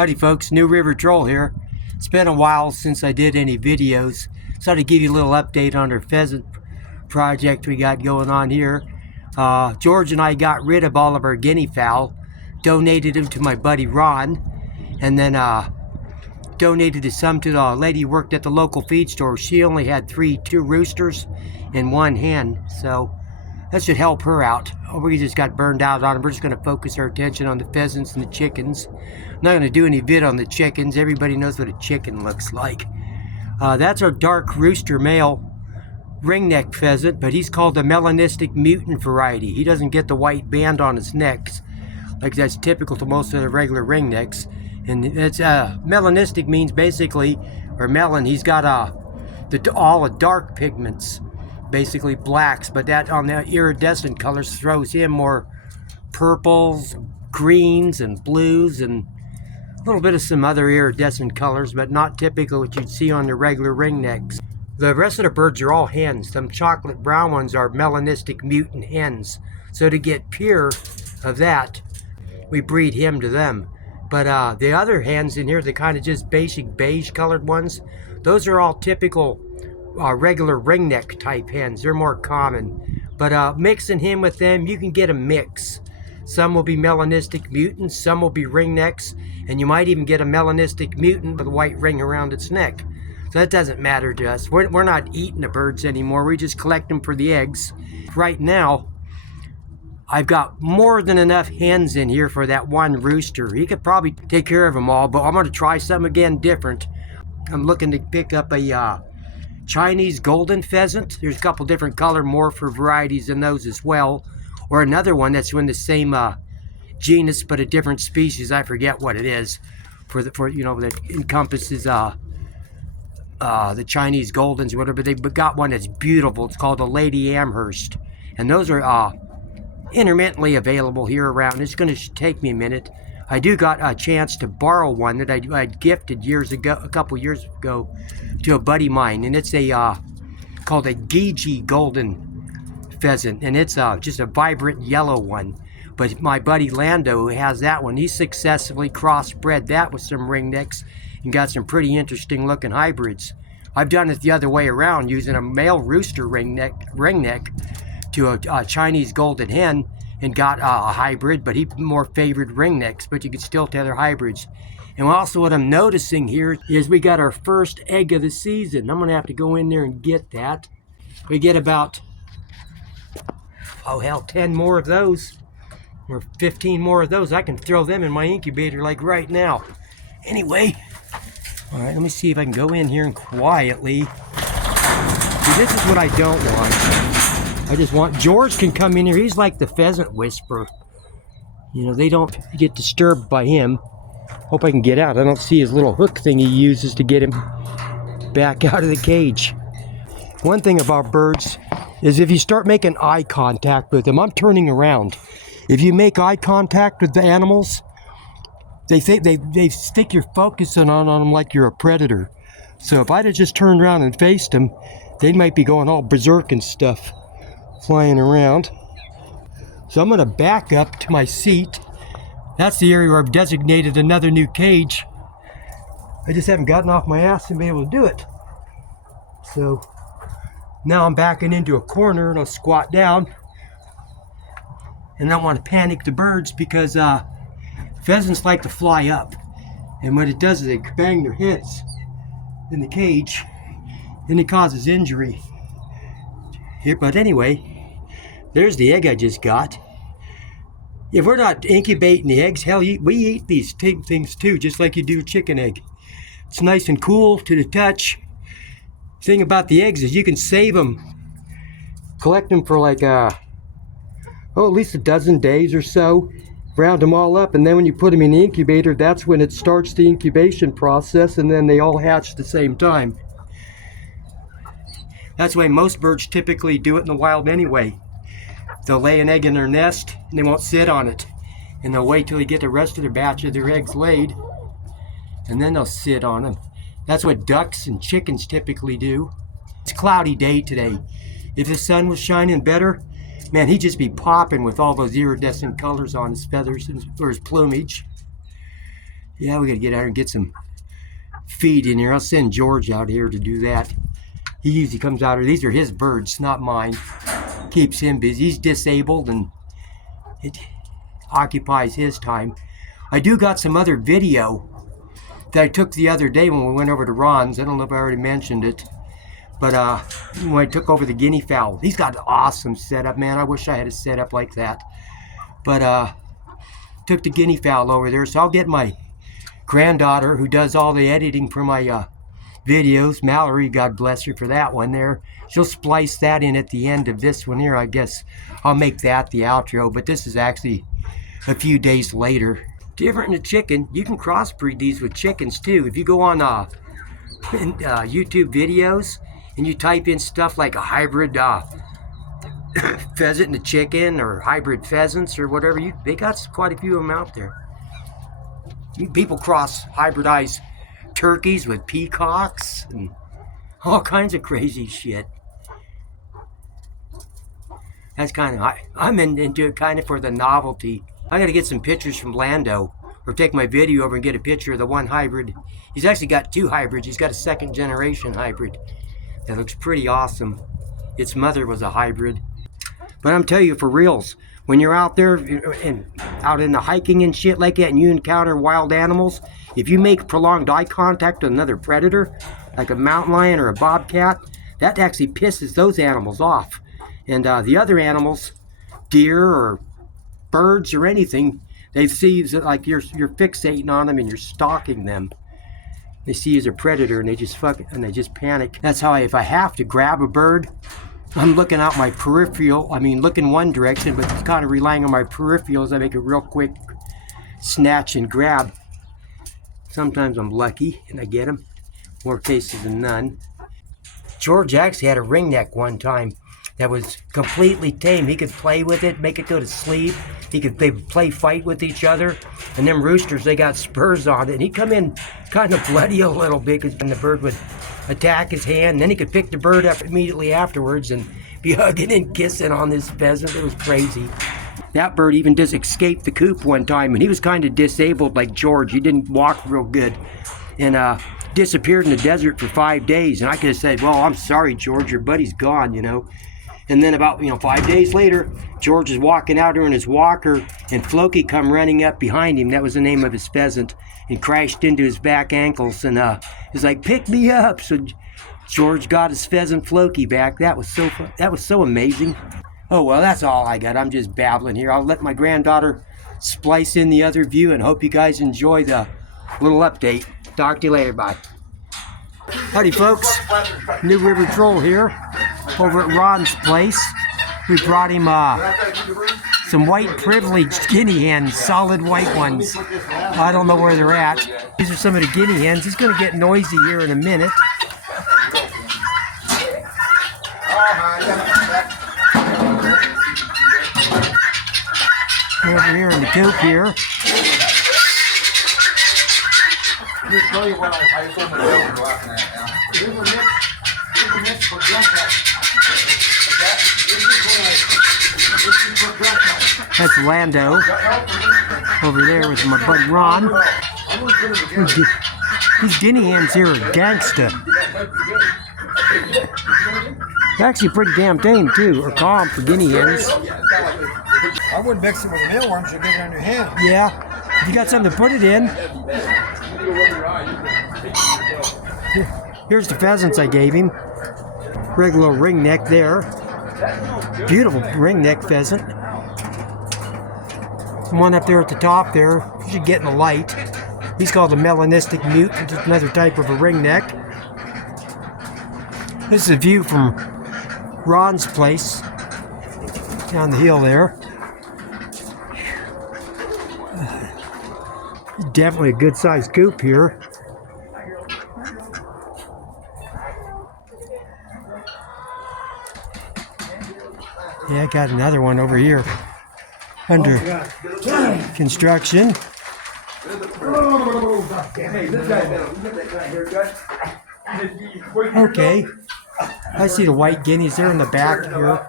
Howdy folks, New River Troll here. It's been a while since I did any videos, so to give you a little update on our pheasant project we got going on here. George and I got rid of all of our guinea fowl, donated them to my buddy Ron, and then donated some to the lady who worked at the local feed store. She only had two roosters and one hen, so that should help her out. We just got burned out on them. We're just going to focus our attention on the pheasants and the chickens. I'm not going to do any vid on the chickens. Everybody knows what a chicken looks like. That's our dark rooster male ringneck pheasant, but he's called the melanistic mutant variety. He doesn't get the white band on his necks, like that's typical to most of the regular ringnecks. And it's melanistic means basically, or melon, he's got all the dark pigments, basically blacks, but that on the iridescent colors throws him more purples, greens, and blues, and a little bit of some other iridescent colors, but not typical what you'd see on the regular ringnecks. The rest of the birds are all hens. Some chocolate brown ones are melanistic mutant hens. So to get pure of that, we breed him to them. But the other hens in here, the kind of just basic beige colored ones, those are all typical regular ringneck type hens. They're more common. But mixing him with them, you can get a mix. Some will be melanistic mutants, some will be ringnecks, and you might even get a melanistic mutant with a white ring around its neck. So that doesn't matter to us. We're not eating the birds anymore. We just collect them for the eggs. Right now, I've got more than enough hens in here for that one rooster. He could probably take care of them all, but I'm going to try something again different. I'm looking to pick up a Chinese golden pheasant. There's a couple different color morpher varieties in those as well. Or another one that's in the same genus but a different species. I forget what it is. That encompasses the Chinese goldens or whatever. They've got one that's beautiful. It's called a Lady Amherst. And those are intermittently available here around. It's going to take me a minute. I do got a chance to borrow one that I gifted a couple years ago to a buddy of mine, and it's called a Gigi golden pheasant, and it's just a vibrant yellow one. But my buddy Lando, who has that one, he successfully crossbred that with some ringnecks and got some pretty interesting looking hybrids. I've done it the other way around, using a male rooster ringneck to a Chinese golden hen, and got a hybrid, but he more favored ringnecks, but you could still tell they're hybrids. And also what I'm noticing here is we got our first egg of the season. I'm gonna have to go in there and get that. We get about, 10 more of those, or 15 more of those. I can throw them in my incubator like right now. Anyway, all right, let me see if I can go in here and quietly. See, this is what I don't want. I just want, George can come in here. He's like the pheasant whisperer. You know, they don't get disturbed by him. Hope I can get out. I don't see his little hook thing he uses to get him back out of the cage. One thing about birds is if you start making eye contact with them, I'm turning around. If you make eye contact with the animals, they think you're focusing on them like you're a predator. So if I'd have just turned around and faced them, they might be going all berserk and stuff, flying around. So I'm going to back up to my seat. That's the area where I've designated another new cage. I just haven't gotten off my ass and been able to do it. So now I'm backing into a corner and I'll squat down. And I don't want to panic the birds because pheasants like to fly up. And what it does is they bang their heads in the cage and it causes injury. Here, but anyway, there's the egg I just got. If we're not incubating the eggs, hell, we eat these things too, just like you do a chicken egg. It's nice and cool to the touch. The thing about the eggs is you can save them, collect them for like, at least a dozen days or so, round them all up, and then when you put them in the incubator, that's when it starts the incubation process, and then they all hatch at the same time. That's why most birds typically do it in the wild anyway. They'll lay an egg in their nest and they won't sit on it. And they'll wait till they get the rest of their batch of their eggs laid. And then they'll sit on them. That's what ducks and chickens typically do. It's a cloudy day today. If the sun was shining better, man, he'd just be popping with all those iridescent colors on his feathers or his plumage. Yeah, we got to get out here and get some feed in here. I'll send George out here to do that. He usually comes out here. These are his birds, not mine. Keeps him busy. He's disabled and it occupies his time. I do got some other video that I took the other day when we went over to Ron's. I don't know if I already mentioned it. But when I took over the guinea fowl, he's got an awesome setup, man. I wish I had a setup like that. But took the guinea fowl over there, so I'll get my granddaughter, who does all the editing for my videos, Mallory, God bless her for that one there. She'll splice that in at the end of this one here. I guess I'll make that the outro, but this is actually a few days later. Different than a chicken, you can crossbreed these with chickens too. If you go on YouTube videos and you type in stuff like a hybrid pheasant and a chicken, or hybrid pheasants or whatever, they got quite a few of them out there. People hybridize turkeys with peacocks and all kinds of crazy shit. That's kind of, I'm into it kind of for the novelty. I got to get some pictures from Lando, or take my video over and get a picture of the one hybrid. He's actually got two hybrids. He's got a second generation hybrid that looks pretty awesome. Its mother was a hybrid. But I'm telling you, for reals, when you're out there and out in the hiking and shit like that, and you encounter wild animals, if you make prolonged eye contact with another predator, like a mountain lion or a bobcat, that actually pisses those animals off. And the other animals, deer or birds or anything, they see like you're fixating on them and you're stalking them. They see you as a predator and they just panic. That's how if I have to grab a bird, I'm looking out my peripheral. I mean, looking one direction, but kind of relying on my peripherals. I make a real quick snatch and grab. Sometimes I'm lucky and I get them. More cases than none. George actually had a ringneck one time that was completely tame. He could play with it, make it go to sleep. They play fight with each other. And them roosters, they got spurs on it. And he'd come in kind of bloody a little bit, because the bird would attack his hand. And then he could pick the bird up immediately afterwards and be hugging and kissing on this pheasant. It was crazy. That bird even just escaped the coop one time, and he was kind of disabled like George. He didn't walk real good. And disappeared in the desert for 5 days. And I could have said, well, I'm sorry, George, your buddy's gone, you know. And then about 5 days later, George is walking out there in his walker, and Floki come running up behind him. That was the name of his pheasant, and crashed into his back ankles. And he's like, pick me up. So George got his pheasant Floki back. That was so fun. That was so amazing. Oh, well, that's all I got. I'm just babbling here. I'll let my granddaughter splice in the other view, and hope you guys enjoy the little update. Talk to you later. Bye. Howdy, folks. New River Troll here, over at Ron's place. We brought him some white privileged guinea hens, solid white ones. I don't know where they're at. These are some of the guinea hens. He's going to get noisy here in a minute. Over here in the coop here. Let me tell you what I told my dad we're laughing at now. Here's a mix for That's Lando over there with my bud Ron. These guinea hens here are gangsta. They're actually pretty damn tame too, or calm for guinea hens. I wouldn't mix it with a mealworm, so get it on your hand. Yeah, if you got something to put it in. Here's the pheasants I gave him. Regular ringneck there. Beautiful ringneck pheasant. One up there at the top there. You should get in the light. He's called a melanistic mute, just another type of a ringneck. This is a view from Ron's place down the hill there. Definitely a good sized coop here. Yeah, I got another one over here under construction. Okay, I see the white guineas there in the back here.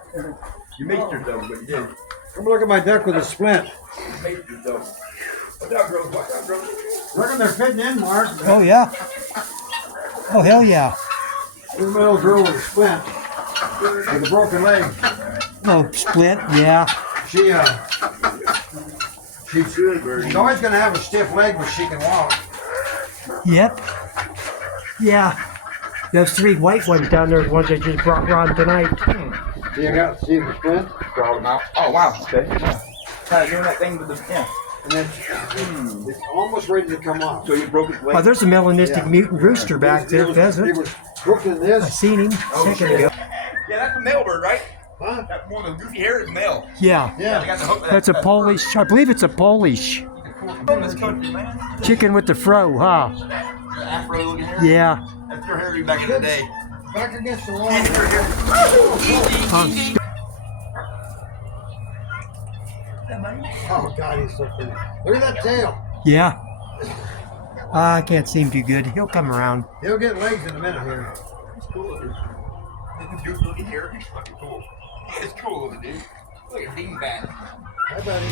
You made your dough, but you did. Come look at my duck with a splint. You made your dough. Watch out, girls. Watch out, girls. Look at they're fitting in, Mark. Oh yeah. Oh hell yeah. Here's my little girl with a splint. With a broken leg. Oh, splint. Yeah. She's always going to have a stiff leg, but she can walk. Yep. Yeah. There's 3 white ones down there. The ones I just brought Ron tonight. See, the splint? Crawl them out. Oh, wow. Okay. Kind of doing that thing with the, yeah. And then it's almost ready to come off. So you broke its leg? Oh, there's a melanistic mutant rooster back there, It Pheasant. was hooked in I this. seen him a second ago. Yeah, that's a male bird, right? Huh? That one with the goofy hair is male. Yeah. They Yeah. got the hook. That's a Polish. I believe it's a Polish From this country, man. chicken with the fro, huh? Afro looking hair. Yeah. That's your hair back in the day. Back against the wall. Oh, God, he's so pretty. Look at that tail. Yeah. I can't see him too good. He'll come around. He'll get legs in a minute here. It's cool looking. Goofy looking hair. He's fucking cool. It's cool looking, dude. Look at Dean Bat. Hi, buddy.